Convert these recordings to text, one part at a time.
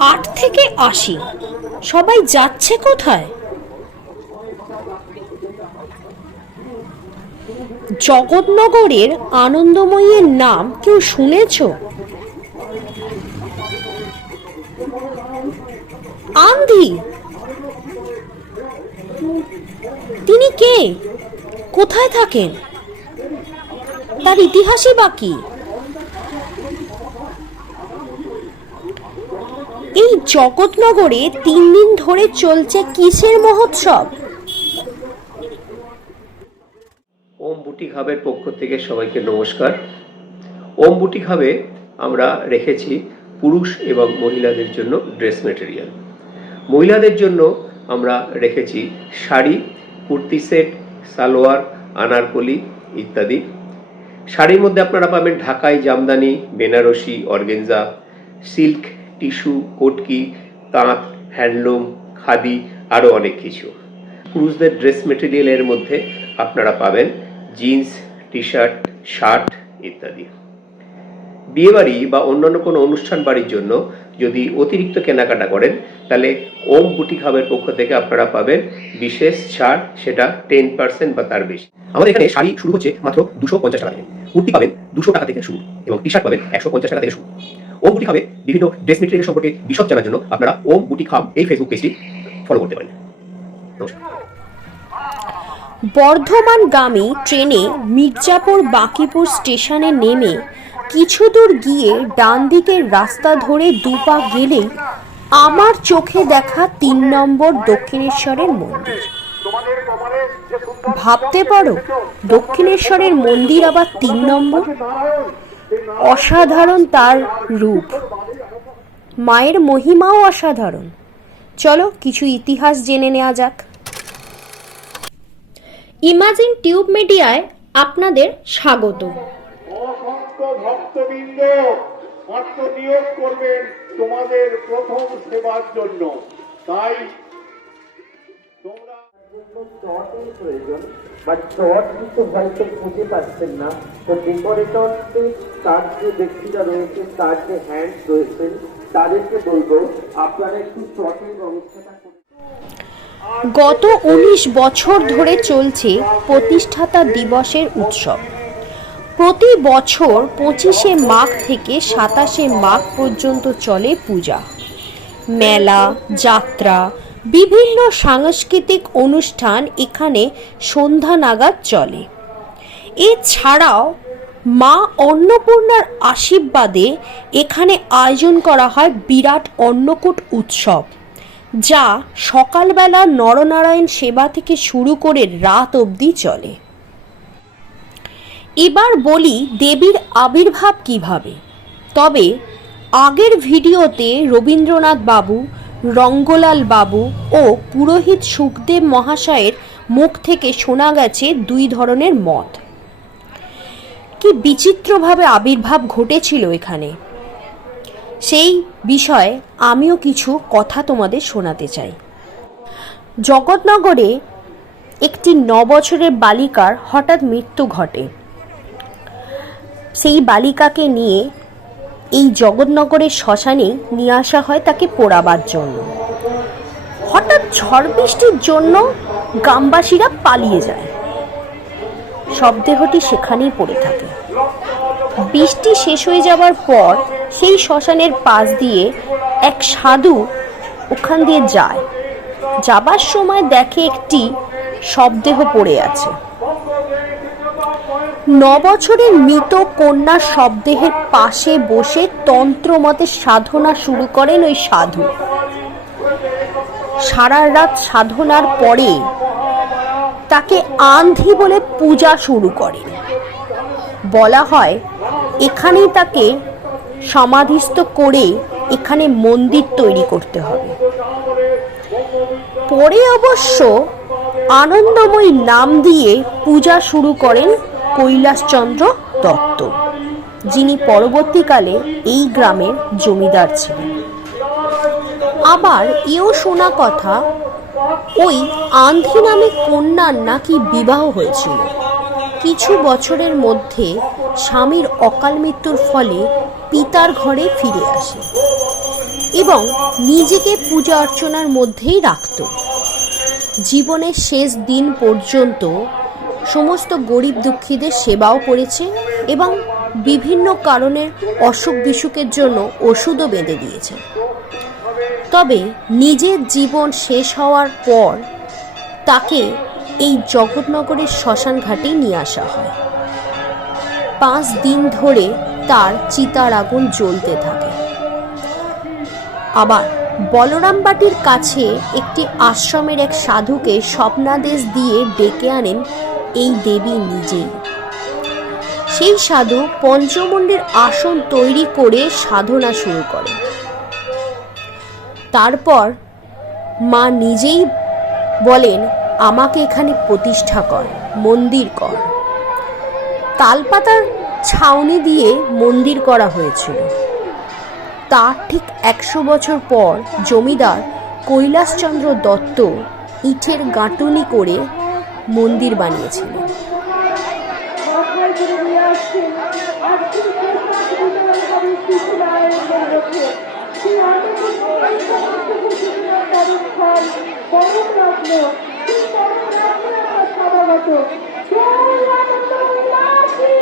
আট থেকে আশি। সবাই যাচ্ছে কোথায়? জগৎনগরের আনন্দময়ীর নাম কেউ শুনেছ? আন্ধি তিনি কে? কোথায় থাকেন? তার ইতিহাসই বাকি এই জগৎনগরে তিন দিন ধরে চলছে কিসের মহোৎসব? ওম বুটিক হাবের পক্ষ থেকে সবাইকে নমস্কার। ওম বুটিক হাবে আমরা রেখেছি পুরুষ এবং মহিলাদের জন্য ড্রেস মেটেরিয়াল। মহিলাদের জন্য আমরা রেখেছি শাড়ি, কুর্তি সেট, সালোয়ার, আনারকলি ইত্যাদি। শাড়ির মধ্যে আপনারা পাবেন Dhakai jamdani, Benarasi organza silk tissue, Kotki তাঁত হ্যান্ডলুম, খাদি আরও অনেক কিছু। পুরুষদের ড্রেস মেটেরিয়ালের মধ্যে আপনারা পাবেন জিন্স টি শার্ট শার্ট ইত্যাদি। বিয়েবাড়ি বা অন্যান্য কোনো অনুষ্ঠান বাড়ির জন্য যদি অতিরিক্ত কেনাকাটা করেন, তাহলে ওম বুটিক হাবের পক্ষ থেকে আপনারা পাবেন বিশেষ ছাড়, সেটা টেন পার্সেন্ট বা তার বেশি। আমাদের এখানে শাড়ি শুরু হচ্ছে মাত্র দুশো পঞ্চাশ টাকা থেকে। কুর্তি পাবেন দুশো টাকা থেকে শুরু এবং টি শার্ট পাবেন একশো পঞ্চাশ টাকা থেকে শুরু। ওম বুটিক হাবে বিভিন্ন ড্রেস মেটেরিয়াল সম্পর্কে বিশদ জানার জন্য আপনারা ওম বুটিক হাব এই ফেসবুক পেজটি ফলো করতে পারেন। নমস্কার। বর্ধমানগামী ট্রেনে মির্জাপুর বাঁকিপুর স্টেশনে নেমে কিছু দূর গিয়ে ডান দিকের রাস্তা ধরে দুপা গেলেই আমার চোখে দেখা তিন নম্বর দক্ষিণেশ্বরের মন্দির। ভাবতে পারো, দক্ষিণেশ্বরের মন্দির আবার তিন নম্বর? অসাধারণ তার রূপ। মায়ের মহিমাও অসাধারণ। চলো কিছু ইতিহাস জেনে নেওয়া যাক। ইমাজিন টিউব মিডিয়ায় আপনাদের স্বাগত। আত্মনিয়োগ করবেন তোমাদের প্রথম সেবার জন্য। তাই গত উনিশ বছর ধরে চলছে প্রতিষ্ঠাতা দিবসের উৎসব। প্রতি বছর পঁচিশে মাঘ থেকে সাতাশে মাঘ পর্যন্ত চলে পূজা। মেলা, যাত্রা বিভিন্ন সাংস্কৃতিক অনুষ্ঠান এখানে সন্ধ্যা নাগাদ চলে। এছাড়াও মা অন্নপূর্ণার আশীর্বাদে এখানে আয়োজন করা হয় বিরাট অন্নকূট উৎসব, যা সকালবেলা নরনারায়ণ সেবা থেকে শুরু করে রাত অবধি চলে। এবার বলি দেবীর আবির্ভাব কীভাবে? তবে আগের ভিডিওতে রবীন্দ্রনাথ বাবু রঙ্গলাল বাবু ও পুরোহিত সুখদেব মহাশয়ের মুখ থেকে শোনা গেছে দুই ধরনের মত। কি বিচিত্রভাবে আবির্ভাব ঘটেছিল এখানে? সেই বিষয়ে আমিও কিছু কথা তোমাদের শোনাতে চাই। জগৎনগরে একটি ন বছরের বালিকার হঠাৎ মৃত্যু ঘটে। সেই বালিকাকে নিয়ে এই জগৎনগরের শ্মশানে নিয়ে আসা হয় তাকে পোড়াবার জন্য। হঠাৎ ঝড় বৃষ্টির জন্য গ্রামবাসীরা পালিয়ে যায়। শবদেহটি সেখানেই পড়ে থাকে। বৃষ্টি শেষ হয়ে যাওয়ার পর সেই শ্মশানের পাশ দিয়ে এক সাধু ওখান দিয়ে যায়। যাবার সময় দেখে একটি শবদেহ পড়ে আছে। ন বছরের মৃত কন্যা শবদেহের পাশে বসে তন্ত্রমতে সাধনা শুরু করেন ওই সাধু। সারা রাত সাধনার পরে তাকে আন্ধি বলে পূজা শুরু করেন। বলা হয়, এখানেই তাকে সমাধিস্থ করে এখানে মন্দির তৈরি করতে হবে। পরে অবশ্য আনন্দময়ী নাম দিয়ে পূজা শুরু করেন কৈলাসচন্দ্র দত্ত, যিনি পরবর্তীকালে এই গ্রামের জমিদার ছিলেন। আবার এও শোনা কথা, ওই আন্ধি নামে কন্যার নাকি বিবাহ হয়েছিল। কিছু বছরের মধ্যে স্বামীর অকাল মৃত্যুর ফলে পিতার ঘরে ফিরে আসে এবং নিজেকে পূজা অর্চনার মধ্যেই রাখত। জীবনের শেষ দিন পর্যন্ত সমস্ত গরিব দুঃখীদের সেবাও করেছে এবং বিভিন্ন কারণের অসুখ বিসুখের জন্য ওষুধও বেঁধে দিয়েছে। তবে নিজের জীবন শেষ হওয়ার পর তাকে এই জগৎনগরের শ্মশান ঘাটেই নিয়ে আসা হয়। পাঁচ দিন ধরে তার চিতার আগুন জ্বলতে থাকে। আবার বলরামবাটির কাছে একটি আশ্রমের এক সাধুকে স্বপ্নাদেশ দিয়ে ডেকে আনেন এই দেবী নিজেই। সেই সাধু পঞ্চমুণ্ডের আসন তৈরি করে সাধনা শুরু করে। তারপর মা নিজেই বলেন, আমাকে এখানে প্রতিষ্ঠা কর, মন্দির কর। তালপাতার ছাউনি দিয়ে মন্দির করা হয়েছিল। তার ঠিক একশো বছর পর জমিদার কৈলাসচন্দ্র দত্ত ইটের গাঁটুনি করে মন্দির বানিয়েছিলেন মাথায় করে নিয়ে আসছেন আজকে হবে শিশুরায়ের মন্ডপে সেই আনন্দ অনুষ্ঠান পরম রাখল সেই পরম রাখলে আমার স্বভাবত জয় আনন্দ উল্লাসী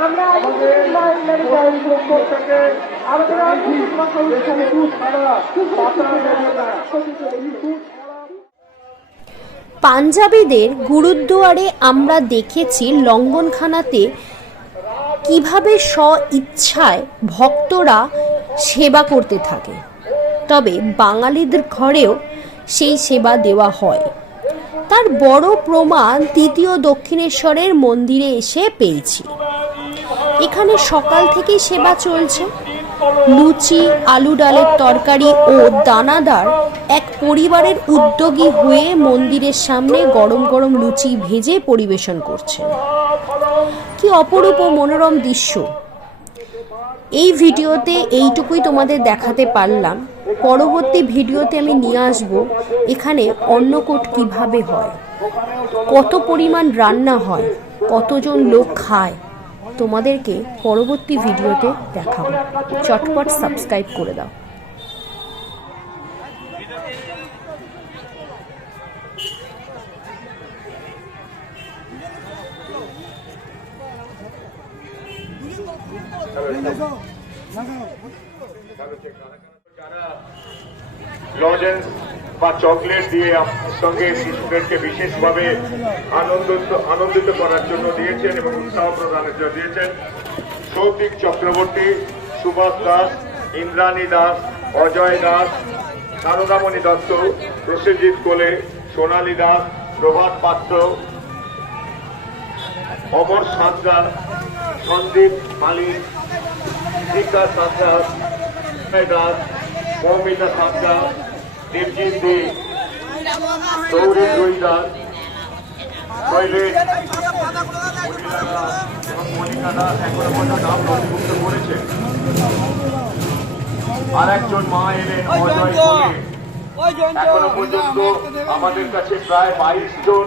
আমরা আমাদের মায়ের বাড়ি পক্ষ থেকে আমাদের আন্তরিক মাথা অনুষ্ঠানে পাঞ্জাবিদের গুরুদ্বারে আমরা দেখেছি লঙ্গনখানাতে কীভাবে স্ব ইচ্ছায় ভক্তরা সেবা করতে থাকে। তবে বাঙালিদের ঘরেও সেই সেবা দেওয়া হয়। তার বড় প্রমাণ তৃতীয় দক্ষিণেশ্বরের মন্দিরে এসে পেয়েছি। এখানে সকাল থেকেই সেবা চলছে। লুচি, আলু ডালের তরকারি ও দানাদার এক পরিবারের উদ্যোগী হয়ে মন্দিরের সামনে গরম গরম লুচি ভেজে পরিবেশন করছেন। কি অপরূপ ও মনোরম দৃশ্য। এই ভিডিওতে এইটুকুই তোমাদের দেখাতে পারলাম। পরবর্তী ভিডিওতে আমি নিয়ে আসব এখানে অন্নকূট কীভাবে হয়, কত পরিমাণ রান্না হয়, কতজন লোক খায় তোমাদেরকে পরবর্তী ভিডিওতে দেখাবো। চটপট সাবস্ক্রাইব করে দাও। লজেন্স বা চকলেট দিয়ে আপনার সঙ্গে শিশুদেরকে বিশেষভাবে আনন্দিত আনন্দিত করার জন্য দিয়েছেন এবং উৎসাহ প্রদানের জন্য দিয়েছেন। সৌভিক চক্রবর্তী, সুভাষ দাস, ইন্দ্রাণী দাস, অজয় দাস সারদামণি দত্ত প্রসেনজিৎ কোলে, সোনালী দাস, প্রভাত পাত্র, অমর সাঁতরা, সন্দীপ মালিক বিকাশ সাঁতরা দাস, মৌমিতা সাঁতরা দেবজিৎ দে। শৈলেশ মহিলারা এবং মনিকারা এখনও পর্যন্ত নাম নথিভুক্ত করেছে। আর একজন মা এলেন অজয় এখনও পর্যন্ত আমাদের কাছে প্রায় বাইশ জন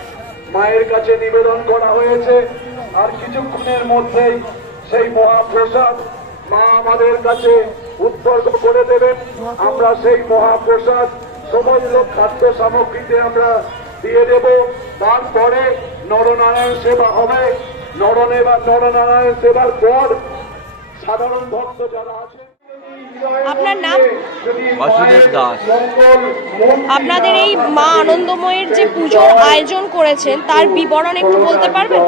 মায়ের কাছে নিবেদন করা হয়েছে। আর কিছুক্ষণের মধ্যেই সেই মহাপ্রসাদ মা আমাদের কাছে উৎসর্গ করে দেবেন। আমরা সেই মহাপ্রসাদ সমস্ত খাদ্য সামগ্রীতে আমরা দিয়ে দেব। তারপরে নরনারায়ণ সেবা হবে। নরনে বা নরনারায়ণ সেবার পর সাধারণ ভক্ত যারা আছেন আপনার নাম? বাসুদেব দাস। আপনাদের এই মা আনন্দময়ের যে পুজোর আয়োজন করেছেন তার বিবরণ একটু বলতে পারবেন?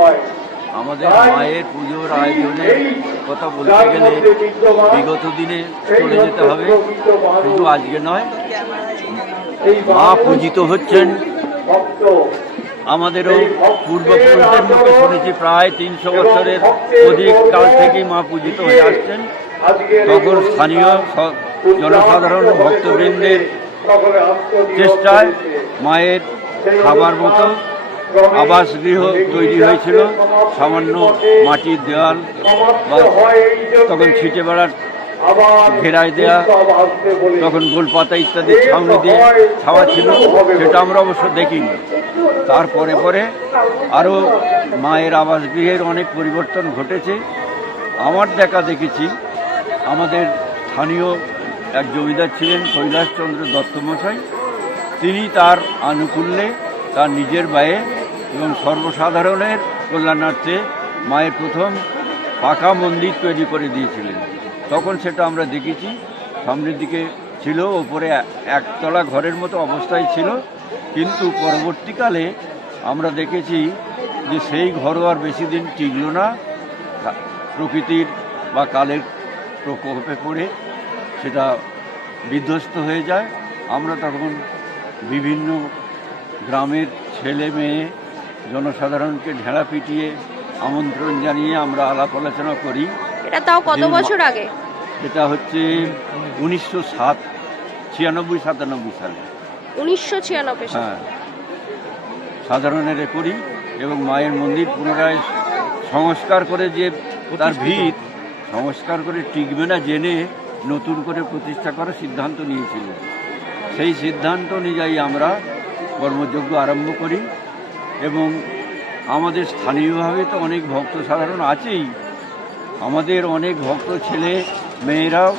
আমাদের মায়ের পুজোর আয়োজনের কথা বলতে গেলে বিগত দিনে চলে যেতে হবে। শুধু আজকে নয় মা পূজিত হচ্ছেন। আমাদেরও পূর্বপুরুষদের মুখে শুনেছি প্রায় তিনশো বছরের অধিক কাল থেকেই মা পূজিত হয়ে আসছেন। তখন স্থানীয় জনসাধারণ, ভক্তবৃন্দের চেষ্টায় মায়ের খাবার মতো আবাস গৃহ তৈরি হয়েছিল। সামান্য মাটির দেওয়াল বা তখন ছিটে বেড়ার ঘেরায় দেয়া, তখন গোলপাতা ইত্যাদি ছাউনি দিয়ে ছাওয়া ছিল, সেটা আমরা অবশ্য দেখিনি। তারপরে পরে আরও মায়ের আবাস গৃহের অনেক পরিবর্তন ঘটেছে। আমার দেখা দেখেছি আমাদের স্থানীয় এক জমিদার ছিলেন কৈলাসচন্দ্র দত্তমশাই। তিনি তার আনুকূল্যে তার নিজের ব্যয়ে এবং সর্বসাধারণের কল্যাণার্থে মায়ের প্রথম পাকা মন্দির তৈরি করে দিয়েছিলেন। তখন সেটা আমরা দেখেছি, সামনের দিকে ছিল, ওপরে একতলা ঘরের মতো অবস্থায় ছিল। কিন্তু পরবর্তীকালে আমরা দেখেছি যে সেই ঘরও আর বেশি দিন টিকল না। প্রকৃতির বা কালের প্রকোপে পড়ে সেটা বিধ্বস্ত হয়ে যায়। আমরা তখন বিভিন্ন গ্রামের ছেলে মেয়ে জনসাধারণকে ঢেলা পিটিয়ে আমন্ত্রণ জানিয়ে আমরা আলাপ আলোচনা করি। এটা তাও কত বছর আগে? এটা হচ্ছে উনিশশো সাত ছিয়ানব্বই সাতানব্বই সালে। উনিশশো ছিয়ানব্বই হ্যাঁ। সাধারণের করি এবং মায়ের মন্দির পুনরায় সংস্কার করে যে তার ভিত সংস্কার করে টিকবে না জেনে নতুন করে প্রতিষ্ঠা করার সিদ্ধান্ত নিয়েছিল। সেই সিদ্ধান্ত অনুযায়ী আমরা কর্মযজ্ঞ আরম্ভ করি এবং আমাদের স্থানীয়ভাবে তো অনেক ভক্ত সাধারণ আছেই। আমাদের অনেক ভক্ত ছেলে মেয়েরাও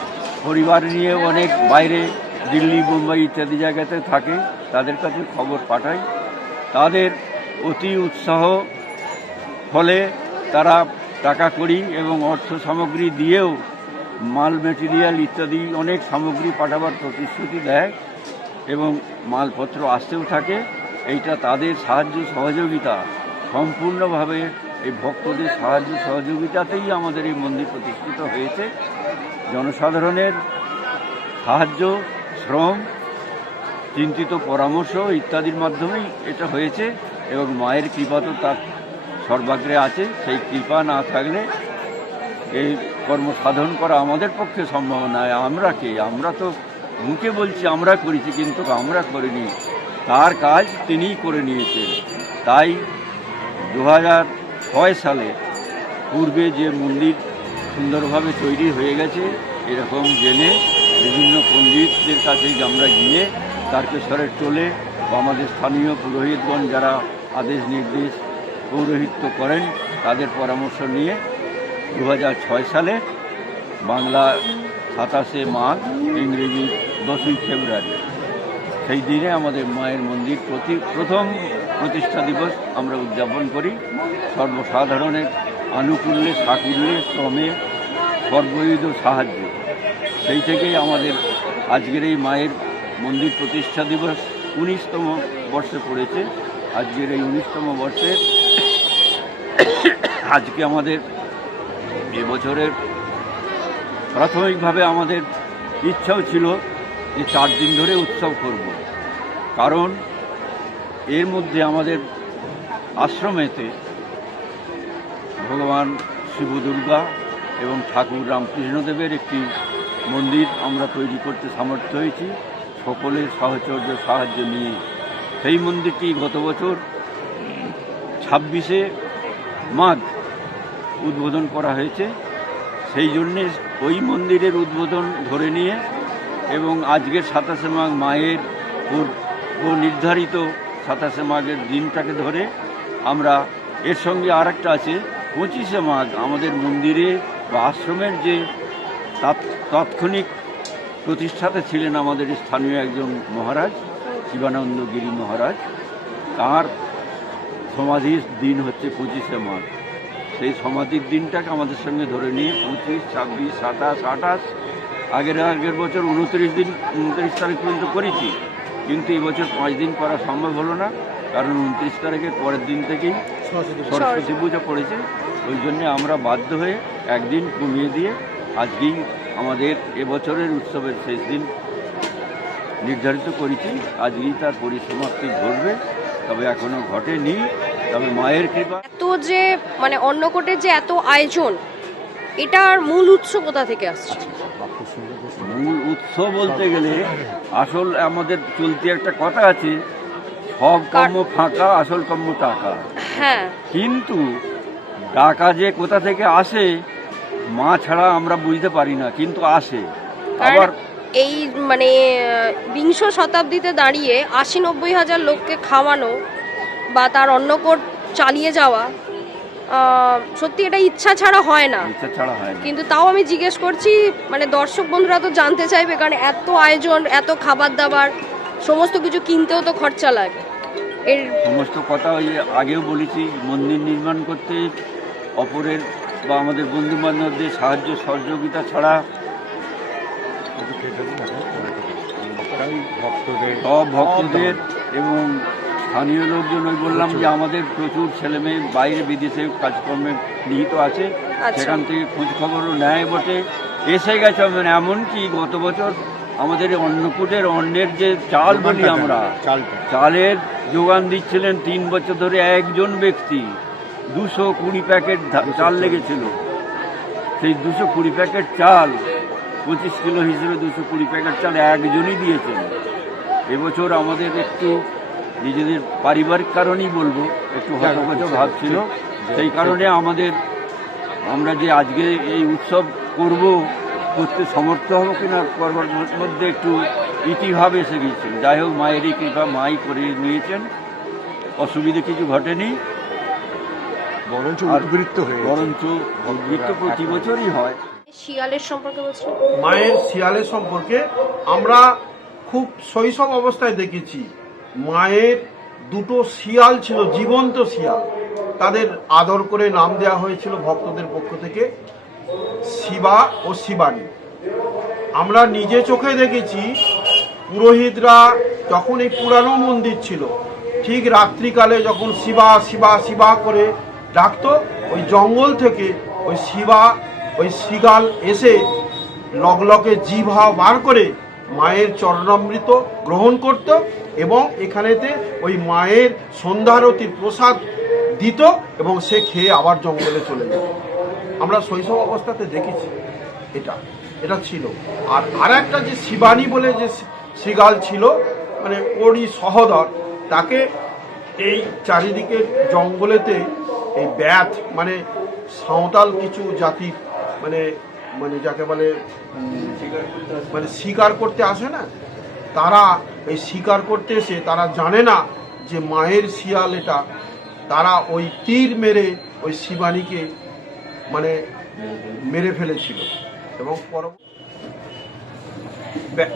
পরিবার নিয়ে অনেক বাইরে দিল্লি, মুম্বাই ইত্যাদি জায়গাতে থাকে, তাদের কাছে খবর পাঠাই। তাদের অতি উৎসাহ ফলে তারা টাকা করি এবং অর্থ সামগ্রী দিয়েও মাল মেটেরিয়াল ইত্যাদি অনেক সামগ্রী পাঠাবার প্রতিশ্রুতি দেয় এবং মালপত্র আসতেও থাকে। এইটা তাদের সাহায্য সহযোগিতা। সম্পূর্ণভাবে এই ভক্তদের সাহায্য সহযোগিতাতেই আমাদের এই মন্দির প্রতিষ্ঠিত হয়েছে। জনসাধারণের সাহায্য, শ্রম, চিন্তিত পরামর্শ ইত্যাদির মাধ্যমেই এটা হয়েছে এবং মায়ের কৃপা তো তার সর্বাগ্রে আছে, সেই কৃপা না থাকলে এই কর্ম সাধন করা আমাদের পক্ষে সম্ভব নয়। আমরা কে? আমরা তো মুখে বলছি, আমরা করেছি, কিন্তু আমরা করিনি। তার কাজ তিনিই করে নিয়েছেন। তাই দু হাজার ছয় সালে পূর্বে যে মন্দির সুন্দরভাবে তৈরি হয়ে গেছে, এরকম জেনে বিভিন্ন পণ্ডিতদের কাছে আমরা গিয়ে তারকেশ্বরের বা আমাদের স্থানীয় পুরোহিতগণ যারা আদেশ নির্দেশ পৌরোহিত্য করেন তাদের পরামর্শ নিয়ে দু সালে বাংলা সাতাশে মাঘ, ইংরেজি দশই ফেব্রুয়ারি। সেই দিনে আমাদের মায়ের মন্দির প্রতি প্রথম প্রতিষ্ঠা দিবস আমরা উদযাপন করি। সর্বসাধারণের আনুকূল্যে, সাকুল্যে, শ্রমে সর্ববিধ সাহায্য। সেই থেকেই আমাদের আজকের এই মায়ের মন্দির প্রতিষ্ঠা দিবস উনিশতম বর্ষে পড়েছে। আজকের এই উনিশতম বর্ষে আজকে আমাদের এবছরের প্রাথমিকভাবে আমাদের ইচ্ছাও ছিল যে চার দিন ধরে উৎসব করব। কারণ এর মধ্যে আমাদের আশ্রমেতে ভগবান শিব দুর্গা এবং ঠাকুর রামকৃষ্ণদেবের একটি মন্দির আমরা তৈরি করতে সামর্থ্য হয়েছি। সকলের সাহচর্য, সাহায্য নিয়ে। সেই মন্দিরটি গত বছর ছাব্বিশে মাঘ উদ্বোধন করা হয়েছে। সেই জন্যে ওই মন্দিরের উদ্বোধন ধরে নিয়ে এবং আজকের সাতাশে মাঘ মায়ের নির্ধারিত সাতাশে মাঘের দিনটাকে ধরে আমরা এর সঙ্গে আর আছে, পঁচিশে মাঘ। আমাদের মন্দিরে বা আশ্রমের যে তাৎ- তাৎক্ষণিক প্রতিষ্ঠাতা ছিলেন আমাদের স্থানীয় একজন মহারাজ, শিবানন্দ গিরি মহারাজ। তার সমাধির দিন হচ্ছে পঁচিশে মাঘ সেই সমাধির দিনটাকে আমাদের সঙ্গে ধরে নিয়ে পঁচিশ ছাব্বিশ সাতাশ আঠাশ আগের আগের বছর উনত্রিশ দিন উনত্রিশ তারিখ পর্যন্ত করেছি। কিন্তু এবছর পাঁচ দিন করা সম্ভব হলো না কারণ উনত্রিশ তারিখের পরের দিন থেকেই সরস্বতী পুজো। পড়েছে। ওই জন্যে আমরা বাধ্য হয়ে একদিন কমিয়ে দিয়ে আজকেই আমাদের এবছরের উৎসবের শেষ দিন নির্ধারিত করেছি। আজকেই তার পরিসমাপ্তি ঘটবে তবে এখনও ঘটেনি। তবে মায়ের কৃপা। এত যে মানে অন্নকোটের যে এত আয়োজন এটার মূল উৎস কোথা থেকে আসছে? মূল উৎস বলতে গেলে আসল আমাদের চলতি একটা কথা আছে সব কর্ম ফাঁকা আসল কর্ম টাকা। হ্যাঁ। কিন্তু টাকা যে কোথা থেকে আসে মা ছাড়া আমরা বুঝতে পারি না কিন্তু আসে। আবার এই মানে বিংশ শতাব্দীতে দাঁড়িয়ে আশি নব্বই হাজার লোককে খাওয়ানো বা তার অন্নকোট চালিয়ে যাওয়া সত্যি এটা ইচ্ছা ছাড়া হয় না। ইচ্ছা ছাড়া হয় না। কিন্তু তাও আমি জিজ্ঞেস করছি মানে দর্শক বন্ধুরা তো জানতে চাইবে কারণ এত আয়োজন এত খাবার দাবার সমস্ত কিছু কিনতেও তো খরচা লাগে। এর সমস্ত কথা ওই আগেও বলেছি মন্দির নির্মাণ করতে অপরের বা আমাদের বন্ধু বান্ধবদের সাহায্য সহযোগিতা ছাড়া সব ভক্তদের এবং স্থানীয় লোকজন ওই বললাম যে আমাদের প্রচুর ছেলে মেয়ে বাইরে বিদেশে কাজকর্মে নিহিত আছে। আচ্ছা। সেখান থেকে খোঁজ খবরও নেয় বটে। এসে গেছে মানে এমনকি গত বছর আমাদের অন্নকূটের অন্নের যে চাল বলি আমরা চালের যোগান দিচ্ছিলেন তিন বছর ধরে একজন ব্যক্তি। দুশো কুড়ি প্যাকেট চাল লেগেছিল। সেই দুশো কুড়ি প্যাকেট চাল পঁচিশ কিলো হিসেবে দুশো কুড়ি প্যাকেট চাল একজনই দিয়েছেন। এবছর আমাদের একটু নিজেদের পারিবারিক কারণেই বলব একটু হতগত ভাব ছিল সেই কারণে আমাদের আমরা যে আজকে এই উৎসব করব করতে সমর্থ হব কিনা করবার মধ্যে একটু ইতিভাব এসে গিয়েছিল। যাই হোক মায়েরই কৃপা মাই করে নিয়েছেন। অসুবিধে কিছু ঘটেনি। বরঞ্চ উদ্বৃত্ত হয়ে বরঞ্চ উদ্বৃত্ত প্রতি বছরই হয়। শিয়ালের সম্পর্কে বলছি? মায়ের শিয়ালের সম্পর্কে আমরা খুব শৈশব অবস্থায় দেখেছি। মায়ের দুটো শিয়াল ছিল, জীবন্ত শিয়াল। তাদের আদর করে নাম দেওয়া হয়েছিল ভক্তদের পক্ষ থেকে শিবা ও শিবানী। আমরা নিজে চোখে দেখেছি, পুরোহিতরা যখন এই পুরানো মন্দির ছিল, ঠিক রাত্রিকালে যখন শিবা শিবা শিবা করে ডাকতো, ওই জঙ্গল থেকে ওই শিবা, ওই শিগাল এসে লগলকে জিভা বার করে মায়ের চরণামৃত গ্রহণ করত এবং এখানেতে ওই মায়ের সন্ধ্যারতির প্রসাদ দিত এবং সে খেয়ে আবার জঙ্গলে চলে যেত। আমরা শৈশব অবস্থাতে দেখেছি এটা এটা ছিল। আর আর একটা যে শিবানী বলে যে শৃগাল ছিল মানে ওরই সহদর, তাকে এই চারিদিকে জঙ্গলেতে এই ব্যাথ মানে সাঁওতাল কিছু জাতির মানে মানে যাকে বলে মানে শিকার করতে আসে না, তারা এই শিকার করতে এসে তারা জানে না যে মায়ের শিয়াল এটা। তারা ওই তীর মেরে ওই শিবানীকে মানে মেরে ফেলেছিল। এবং পর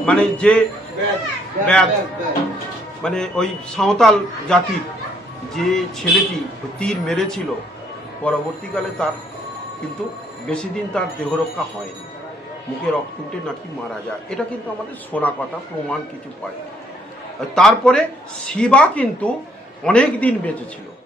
মানে যে ব্যাধ। মানে ওই সাঁওতাল জাতির যে ছেলেটি তীর মেরেছিল, পরবর্তীকালে তার কিন্তু বেশি দিন তার দেহরক্ষা হয়নি। মুখে রক্ত উঠে নাকি মারা যায়। এটা কিন্তু আমাদের শোনা কথা, প্রমাণ কিছু পাই তারপরে শিবা কিন্তু অনেক দিন বেঁচে ছিল।